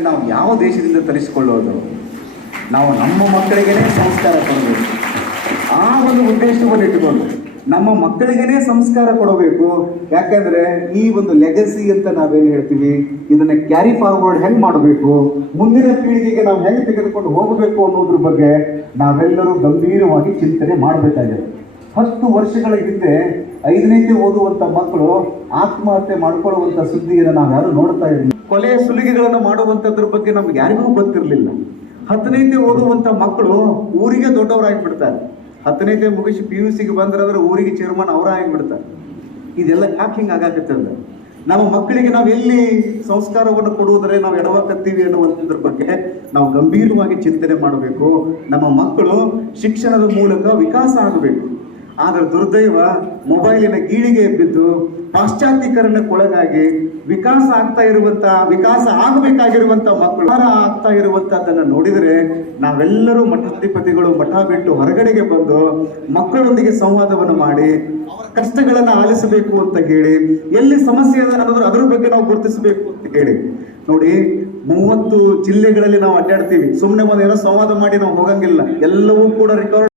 ನಾವು ಯಾವ ದೇಶದಿಂದ ತರಿಸಿಕೊಳ್ಳೋದು? ನಾವು ನಮ್ಮ ಮಕ್ಕಳಿಗೇನೆ ಸಂಸ್ಕಾರ ಕೊಡಬೇಕು. ಆ ಒಂದು ಉದ್ದೇಶವನ್ನು ಇಟ್ಟುಕೊಂಡು ನಮ್ಮ ಮಕ್ಕಳಿಗೇನೆ ಸಂಸ್ಕಾರ ಕೊಡಬೇಕು. ಯಾಕಂದ್ರೆ ಈ ಒಂದು ಲೆಗಸಿ ಅಂತ ನಾವೇನು ಹೇಳ್ತೀವಿ? ಇದನ್ನ ಕ್ಯಾರಿ ಫಾರ್ವರ್ಡ್ ಹೆಂಗ್ ಮಾಡಬೇಕು? ಮುಂದಿನ ಪೀಳಿಗೆಗೆ ನಾವು ಹೆಂಗೆ ತೆಗೆದುಕೊಂಡು ಹೋಗಬೇಕು ಅನ್ನೋದ್ರ ಬಗ್ಗೆ ನಾವೆಲ್ಲರೂ ಗಂಭೀರವಾಗಿ ಚಿಂತನೆ ಮಾಡಬೇಕಾಗಿದೆ. ಹತ್ತು ವರ್ಷಗಳ ಹಿಂದೆ ಐದನೇತಿ ಓದುವಂತ ಮಕ್ಕಳು ಆತ್ಮಹತ್ಯೆ ಮಾಡ್ಕೊಳ್ಳುವಂತ ಸುದ್ದಿಯನ್ನು ನಾವು ನೋಡ್ತಾ ಇದ್ವಿ ಕೊಲೆ ಸುಲಿಗೆಗಳನ್ನು ಮಾಡುವಂತದ್ರ ಬಗ್ಗೆ ನಮ್ಗೆ ಯಾರಿಗೂ ಗೊತ್ತಿರಲಿಲ್ಲ. ಹತ್ತನೇತಿ ಓದುವಂತ ಮಕ್ಕಳು ಊರಿಗೆ ದೊಡ್ಡವರಾಗಿಬಿಡ್ತಾರೆ. ಹತ್ತನೇತಿ ಮುಗಿಸಿ ಪಿ ಯು ಸಿಗೆ ಬಂದ್ರಂದ್ರೆ ಊರಿಗೆ ಚೇರ್ಮನ್ ಅವರ ಆಗಿಬಿಡ್ತಾರೆ. ಇದೆಲ್ಲ ಯಾಕೆ ಹಿಂಗೆ ಆಗಾಕತ್ತಂದ್ರೆ ನಮ್ಮ ಮಕ್ಕಳಿಗೆ ನಾವು ಎಲ್ಲಿ ಸಂಸ್ಕಾರವನ್ನು ಕೊಡುವುದರೆ ನಾವು ಎಡವಾಕತ್ತೀವಿ ಅನ್ನುವಂಥದ್ರ ಬಗ್ಗೆ ನಾವು ಗಂಭೀರವಾಗಿ ಚಿಂತನೆ ಮಾಡಬೇಕು. ನಮ್ಮ ಮಕ್ಕಳು ಶಿಕ್ಷಣದ ಮೂಲಕ ವಿಕಾಸ ಆಗಬೇಕು. ಆದರೆ ದುರ್ದೈವ ಮೊಬೈಲಿನ ಗೀಳಿಗೆ ಬಿದ್ದು ಪಾಶ್ಚಾತ್ಯೀಕರಣಕ್ಕೊಳಗಾಗಿ ವಿಕಾಸ ಆಗ್ತಾ ಇರುವಂತ, ವಿಕಾಸ ಆಗಬೇಕಾಗಿರುವಂತ ಮಕ್ಕಳು ಆಗ್ತಾ ಇರುವಂತದ್ದನ್ನು ನೋಡಿದರೆ ನಾವೆಲ್ಲರೂ ಮಠಾಧಿಪತಿಗಳು, ಮಠ ಬಿಟ್ಟು ಹೊರಗಡೆಗೆ ಬಂದು ಮಕ್ಕಳೊಂದಿಗೆ ಸಂವಾದವನ್ನು ಮಾಡಿ ಅವರ ಕಷ್ಟಗಳನ್ನ ಆಲಿಸಬೇಕು ಅಂತ ಹೇಳಿ, ಎಲ್ಲಿ ಸಮಸ್ಯೆ ಇದೆ ಅನ್ನೋದ್ರ ಅದ್ರ ಬಗ್ಗೆ ನಾವು ಗುರುತಿಸಬೇಕು ಅಂತ ಹೇಳಿ. ನೋಡಿ, ಮೂವತ್ತು ಜಿಲ್ಲೆಗಳಲ್ಲಿ ನಾವು ಅಡ್ಡಾಡ್ತೀವಿ. ಸುಮ್ಮನೆ ಒಂದೇನೋ ಸಂವಾದ ಮಾಡಿ ನಾವು ಹೋಗಂಗಿಲ್ಲ. ಎಲ್ಲವೂ ಕೂಡ ರಿಕಾರ್ಡ್